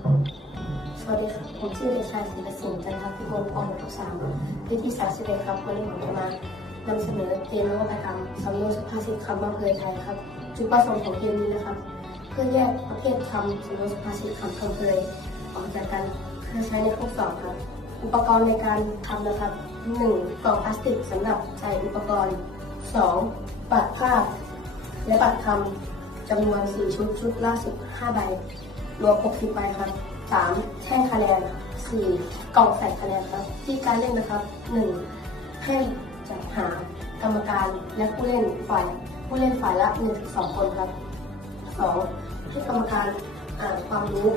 สวัสดีครับ ผมชื่อเด็กชายศิลปสิงห์จันทพิมลป .6 สามวิธีศาสตร์สิบเอ็ดครับ วันนี้ผมจะมานำเสนอเกมนวัตกรรมสำนวนสุภาษิตคำว่าเพยไทยครับ จุดประสงค์ของเกมนี้นะครับ เพื่อแยกประเภทคำสำนวนสุภาษิตคำคำเพยออกจากกันเพื่อใช้ในข้อสอบครับ อุปกรณ์ในการทำนะครับ 1. กล่องพลาสติกสำหรับใส่อุปกรณ์ 2. บัตรภาพและบัตรคำจำนวน4ชุดชุดละ15ใบ รวม 60ใบครับ 3. แท่งคะแนน 4. กล่องใส่คะแนนครับ ที่การเล่นนะครับ 1. ให้จัดหากรรมการและผู้เล่นฝ่ายผู้เล่นฝ่ายละ 1-2 คนครับ 2. ให้กรรมการอ่านความรู้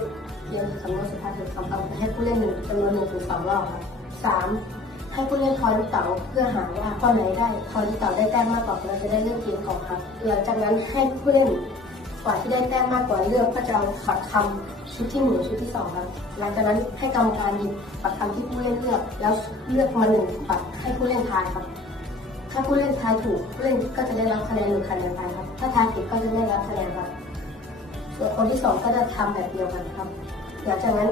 เกี่ยวกับคำนวณสุภาษิตคำคำให้ผู้เล่นหนึ่งจำนวนหนึ่งถึงสองรอบครับ 3. ให้ผู้เล่นทอยลูกเต๋าเพื่อหาว่าข้อไหนได้ทอยลูกเต๋าได้แต้มมากกว่าเราจะได้เลือกเกมก่อนครับ หลังจากนั้นให้ผู้เล่น ฝ่ายที่ได้แต้มมากกว่าเลือกก็จะเอาฝักคำชุดที่หนึ่งชุดที่สองครับ หลังจากนั้นให้กรรมการหยิบฝักคำที่ผู้เล่นเลือก แล้วเลือกมาหนึ่งฝักให้ผู้เล่นทายครับ ถ้าผู้เล่นทายถูกผู้เล่นก็จะได้รับคะแนนหนึ่งคะแนนไปครับ ถ้าทายผิดก็จะได้รับคะแนนครับส่วนคนที่สองก็จะทำแบบเดียวกันครับหลังจากนั้น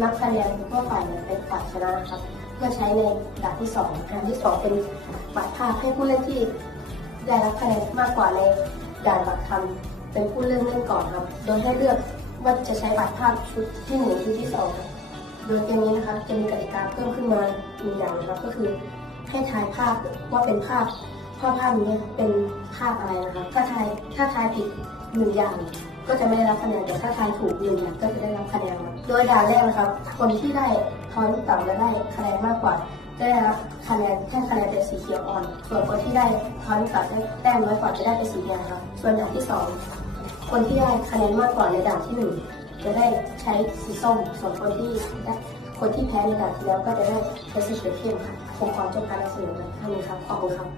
นับคะแนนว่าฝ่ายเป็นฝ่ายชนะครับเพื่อใช้ในด่านที่สองด่านที่สองเป็นบัตรภาพให้ผู้เล่นที่ได้รับคะแนนมากกว่าในด่านบัตรคำ เป็นผู้เล่นเล่นก่อนครับ โดยให้เลือกว่าจะใช้บัตรภาพชุดที่หนึ่งชุดที่สองครับ โดยเกมนี้นะครับจะมีกติกาเพิ่มขึ้นมาหนึ่งอย่างนะครับ ก็คือให้ทายภาพว่าเป็นภาพภาพภาพนี้เป็นภาพอะไรนะครับ ถ้าทายถ้าทายผิดหนึ่งอย่างก็จะไม่ได้รับคะแนนแต่ถ้าทายถูกหนึ่งอย่างก็จะได้รับคะแนนโดยด่านแรกนะครับ คนที่ได้ทอยลูกต๋าและได้คะแนนมากกว่า ได้รับคะแนนแค่คะแนนเป็นสีเขียวอ่อน ส่วนคนที่ได้ทอยลูกเต๋าได้แต้มน้อยกว่าจะได้เป็นสีแดงครับ ส่วนด่านที่สองคนที่ได้คะแนนมากกว่าในด่านที่หนึ่งจะได้ใช้สีส้ม ส่วนคนที่ได้คนที่แพ้ในด่านที่แล้วก็จะได้ใช้สีเขียวเข้มครับผมขอจบการนำเสนอเท่านี้ครับ ขอบคุณครับ